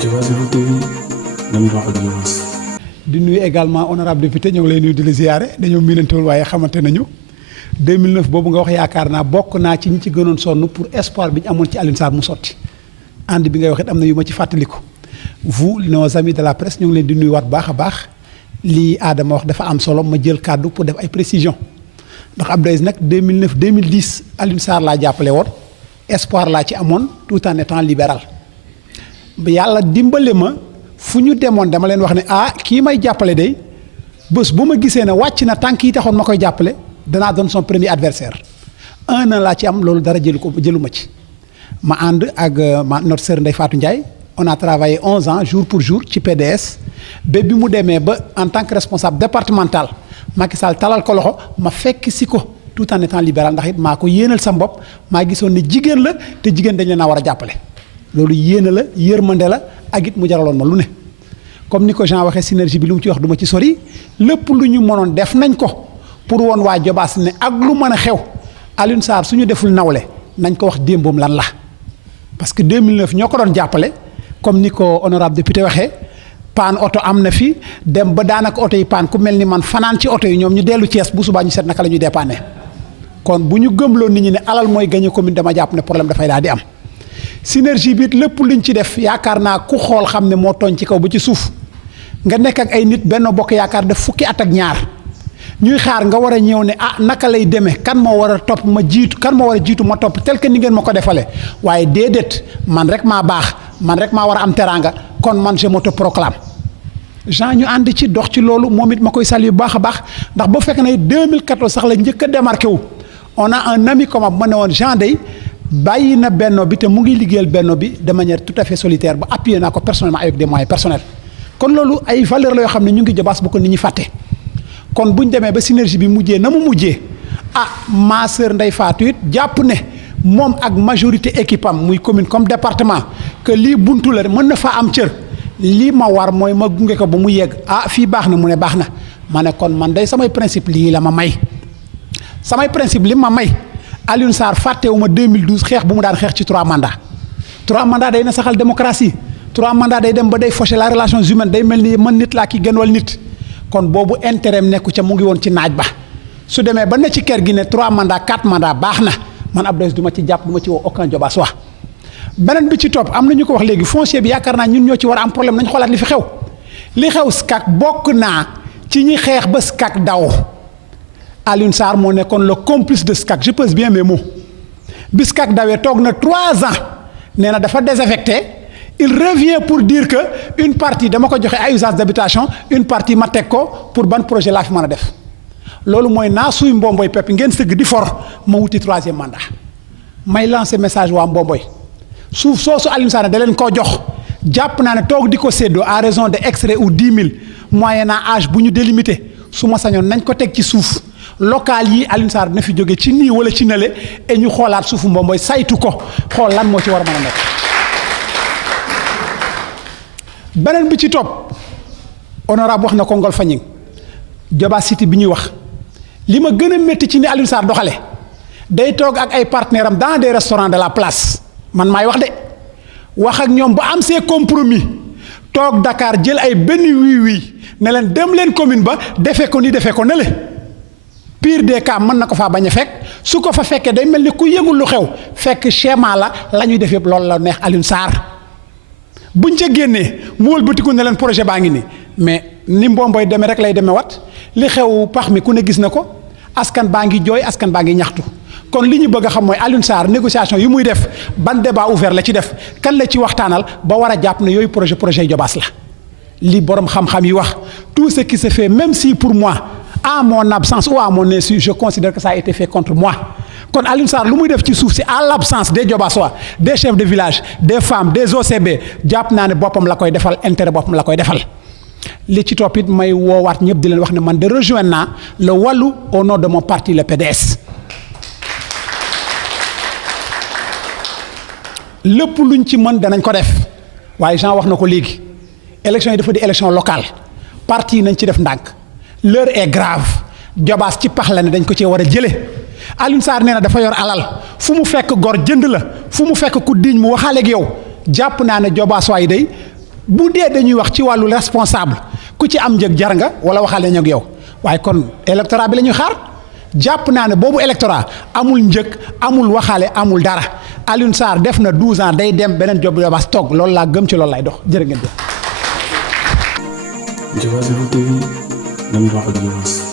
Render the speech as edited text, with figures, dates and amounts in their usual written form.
Diobass Info TV dañuy wax ak Diobass. di nuyu également honorable député ñoo ngi lay nuyu di la ziyaare dañoo miinantewul waaye xamante nañu 2009 boobu nga wax yaakaar naa bokk naa ci ñi ci gënoon sonn pour espoir bi ñu amoon ci Alioune Sarr mu sotti ànd bi ngay wax it am na yu ma ci fàttaliku. vous nos amis de la presse ñu ngi leen di nuyuwaat baax a baax lii Adama wax dafa am solo ma jël kàddu pour def ay précisions ndax Abdou Aziz nag 2009 2010 Alioune Sarr laa jàppale woon espoir laa ci amoon tout en étant libéral yàlla dimbale ma fu ñu demoon dama leen wax ne kii may jàppale day bés bu ma gisee ne wàcc na tànk yi taxoon ma koy jàppale danaa doon son premier adversaire 1 an laa ci am loolu dara jëlu ma ci ma ànd ak notre sœur Ndeye Fatou Ndiaye. On a travaillé 11 ans jour pour jour ci PDS ba bi mu demee ba en tant que responsable départemental Macky Sall talal ko loxo ma fekk si ko tout en étant libéral ndax it maa ko yéenal sa bopp maa gisoon ne jigéen la te jigéen dañ leen a war a jàppale loolu yéene la yërmande la ak it mu jaraloon ma lu ne. comme ni ko Jean waxee synergie bi lu mu ci wax du ma ci sori lépp lu ñu mënoon def nañ ko pour woon waa Diobass ne ak lu mën a xew Alioune Sarr su ñu deful nawle nañ ko wax démboom lan la parce que 2009 ñoo ko doon jàppale. comme ni ko honorable député waxee paan oto am na fi dem ba daanaka oto yi paan ku mel ni man fanaan ci oto yi ñoom ñu dellu Thiès bu subaa ñu seet naka la ñuy dépanner kon bu ñu gëmloo nit ñi ne alal mooy gagné commune dama jàpp ne problème dafay daal di am. synergie bi lépp luñ ci def yaakaar naa ku xool xam ne moo tooñ ci kaw ba ci suuf nga nekk ak ay nit Benno Bokk Yaakaar def fukki at ak ñaar ñuy xaar nga war a ñëw ne naka lay demee kan moo war a topp ma jiitu kan moo war a jiitu ma topp tel que ni ngeen ma ko defalee waaye déedéet man rek maa baax. man rek maa war a am teraanga kon man je m'autoproclame Jean ñu ànd ci dox ci loolu moom it ma koy saluer bu baax a baax ndax boo fekk ne 2014 sax la njëkk a démarqué wu on a un ami comme ma ne woon Jean day bàyyi na Benno bi te mu ngi liggéeyal Benno bi de manière tout à fait solitaire ba appuyé naa ko personnellement avec des moyens personnels kon loolu ay valeurs la yoo xam ne ñu ngi Diobass bu ko nit ñi fàtte kon bu ñu demee ba synergie bi mujjee na mu mujjee ma sœur Ndeye Fatou it jàpp ne. moom ak majorité équipe am muy commune comme département que lii buntu la mën na faa am cër lii ma war mooy ma gunge ko ba mu yegg fii baax na mu ne baax na ma ne kon man day samay principe lii la ma may samay principe li ma may Alioune Sarr fàttewu ma 2012 xeex bu mu daan xeex ci 3 mandats 3 mandats day na saxal démocratie 3 mandats day dem ba day faucher la relations humaines day mel ni man nit laa ki gën wal nit kon boobu intérêt nekku ca mu ngi woon ci naaj ba su demee ba ne ci kër gi ne 3 mandats 4 mandats baax na. man Abdou Aziz du ma ci jàpp du ma ci woo aucun Diobass wax beneen bi ci topp am na ñu ko wax léegi foncier bi yaakaar naa ñun ñoo ci war a am problème nañ xoolaat li fi xew li xew SCAC bokk naa ci ñi xeex ba SCAC daw Alioune Sarr moo nekkoon le complice de SCAC je pèse bien mes mots bi SCAC dawee toog na 3 ans nee na dafa désaffecté il revient pour dire que une partie dama ko joxe ay usage d'habitation une partie ma teg ko pour ban projet laa fi mën a def. loolu mooy naa suy mbomboy pepp ngeen sëgg di for ma wuti 3e mandat may lancer message waa mbomboy suuf soosu Alioune Sarr da leen koo jox jàpp naa ne toog di ko séddoo à raison de extrait ou 10 000 moyennant âge bu ñu délimité su ma sañoon nañ ko teg ci suuf local yi Alioune Sarr dina fi jóge ci nii wala ci nale et ñu xoolaat suufu mbomboy saytu ko xool lan moo ci war a mën a nekk. beneen bi ci topp honorable wax na ko Ngol Fagning Diobass City bi ñuy wax. li ma gën a métti ci ni Alioune Sarr doxale day toog ak ay partenaires am dans des restaurants de la place man maay wax de wax ak ñoom ba am see compromis toog Dakar jël ay benn wii ne leen dem leen commune ba defee ko ni defee ko ne le pire des cas mën na ko faa bañ a fekk su ko fa fekkee day mel ni ku yëgul lu xew fekk schéma la ñuy def yëpp loolu la neex Alioune Sarr buñ ca génnee mu wëlbatiku ne leen projet baa ngi nii mais ni mbomboy demee rek lay demee wat li xew pax mi ku ne gis na ko askan baa ngi jooy askan baa ngi ñaxtu kon li ñu bëgg a xam mooy Alioune Sarr négociation yi muy def ban débat ouvert la ci def kan la ci waxtaanal ba war a jàpp ne yooyu projet Diobass la li borom xam-xam yi wax tout ce qui se fait même si pour moi à mon absence ou à mon insu je considère que ça a été fait contre moi kon Alioune Sarr lu muy def ci suuf si à l'absence des Diobassois des chefs de village des femmes des OCB jàpp naa ne boppam la koy defal intérêt boppam la koy defal. li ci topp it may woowaat ñëpp di leen wax ne man de rejoindre naa le Wallu au nom de mon parti le PDS lépp luñ ci mën danañ ko def waaye Jean wax na ko léegi élection yi dafa di élection locale parti yi nañ ci def ndànk l'heure est grave Diobass ci pax la ne dañ ko cee war a jële Alioune Sarr nee na dafa yor alal fu mu fekk gor jënd la fu mu fekk ku diñ mu waxaale ak yow jàpp naa ne Diobass waay day bu dee dañuy wax ci wàllu responsable ku ci am njëg jar nga wala waxaale nañu ak yow waaye kon électorat bi la ñuy xaar jàpp naa ne boobu électorat amul njëg amul waxaale amul dara Alioune Sarr def na 12 ans day dem beneen job yobas toog loolu laa gëm ci loolu lay dox jërë ngeen jëf. Diobass Info TV, nañ wax ak Diobass.